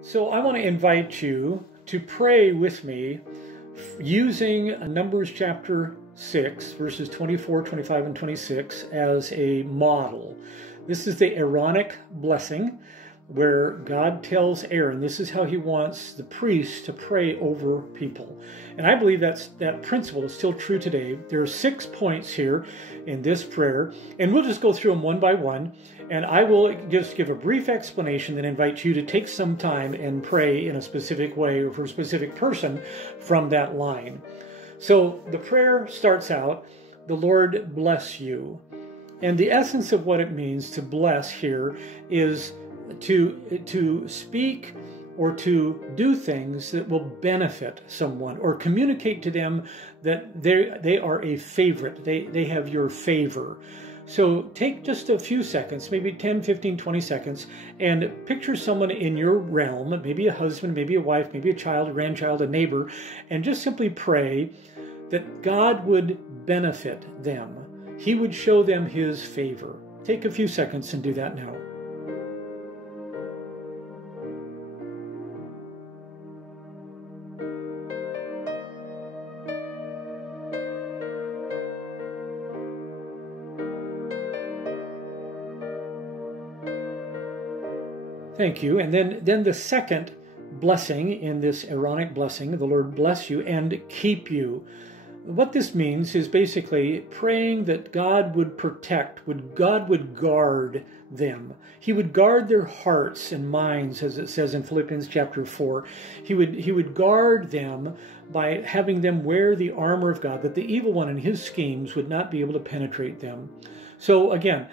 So I want to invite you to pray with me using Numbers chapter 6, verses 24, 25, and 26 as a model. This is the Aaronic blessing where God tells Aaron this is how he wants the priest to pray over people. And I believe that principle is still true today. There are 6 points here in this prayer, and we'll just go through them one by one. And I will just give a brief explanation, then invite you to take some time and pray in a specific way or for a specific person from that line. So the prayer starts out, "The Lord bless you." And the essence of what it means to bless here is to speak or to do things that will benefit someone or communicate to them that they are a favorite. They have your favor. So take just a few seconds, maybe 10, 15, 20 seconds, and picture someone in your realm, maybe a husband, maybe a wife, maybe a child, a grandchild, a neighbor, and just simply pray that God would benefit them. He would show them His favor. Take a few seconds and do that now. Thank you. And then the second blessing in this Aaronic blessing, the Lord bless you and keep you. What this means is basically praying that God would protect, God would guard them. He would guard their hearts and minds, as it says in Philippians chapter 4. He would guard them by having them wear the armor of God, that the evil one and his schemes would not be able to penetrate them. So again,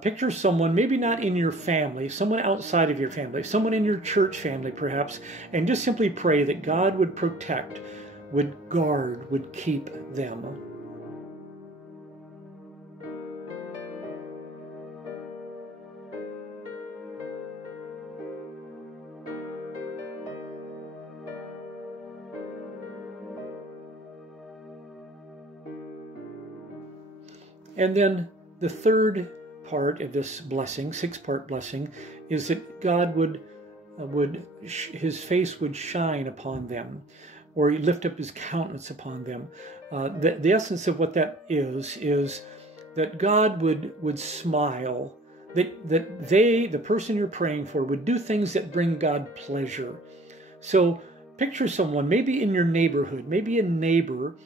picture someone, maybe not in your family, someone outside of your family, someone in your church family perhaps, and just simply pray that God would protect, would guard, would keep them. And then the third part of this blessing, 6-part blessing, is that God His face would shine upon them, or He'd lift up His countenance upon them. The essence of what that is that God would smile, that the person you're praying for, would do things that bring God pleasure. So picture someone, maybe in your neighborhood, maybe a neighbor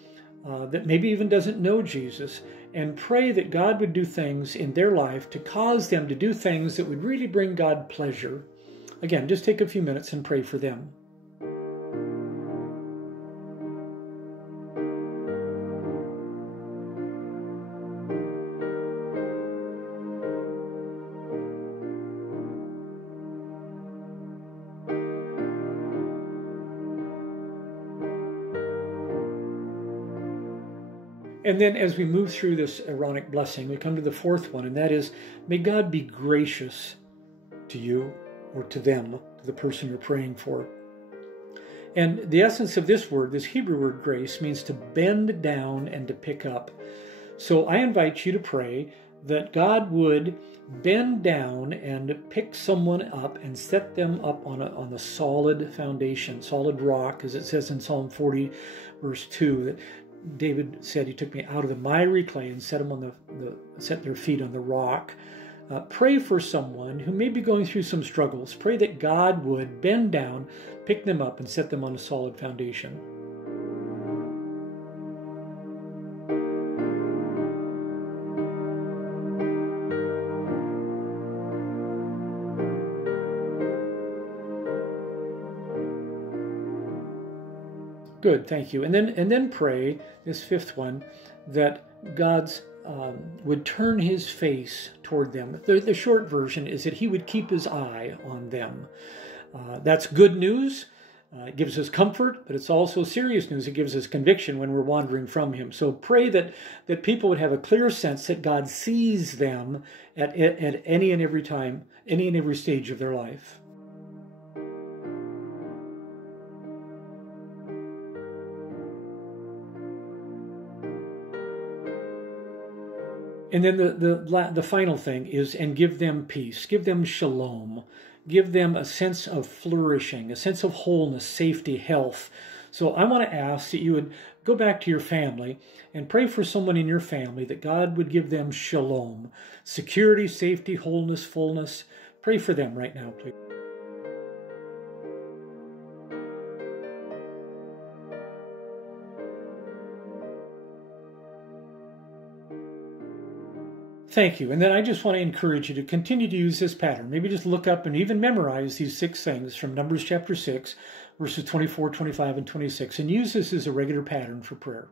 that maybe even doesn't know Jesus, and pray that God would do things in their life to cause them to do things that would really bring God pleasure. Again, just take a few minutes and pray for them. And then as we move through this Aaronic blessing, we come to the fourth one, and that is, may God be gracious to you or to them, to the person you're praying for. And the essence of this word, this Hebrew word grace, means to bend down and to pick up. So I invite you to pray that God would bend down and pick someone up and set them up on a solid foundation, solid rock, as it says in Psalm 40, verse 2, that David said, He took me out of the miry clay and set them on set their feet on the rock. Pray for someone who may be going through some struggles. Pray that God would bend down, pick them up, and set them on a solid foundation. Good, thank you. And then pray, this fifth one, that God's would turn His face toward them. The short version is that He would keep His eye on them. That's good news. It gives us comfort, but it's also serious news. It gives us conviction when we're wandering from Him. So pray that people would have a clear sense that God sees them at any and every time, any and every stage of their life. And then the final thing is, and give them peace, give them shalom. give them a sense of flourishing, a sense of wholeness, safety, health. So I want to ask that you would go back to your family and pray for someone in your family that God would give them shalom, security, safety, wholeness, fullness. Pray for them right now, please. Thank you. And then I just want to encourage you to continue to use this pattern. Maybe just look up and even memorize these 6 things from Numbers chapter 6, verses 24, 25, and 26, and use this as a regular pattern for prayer.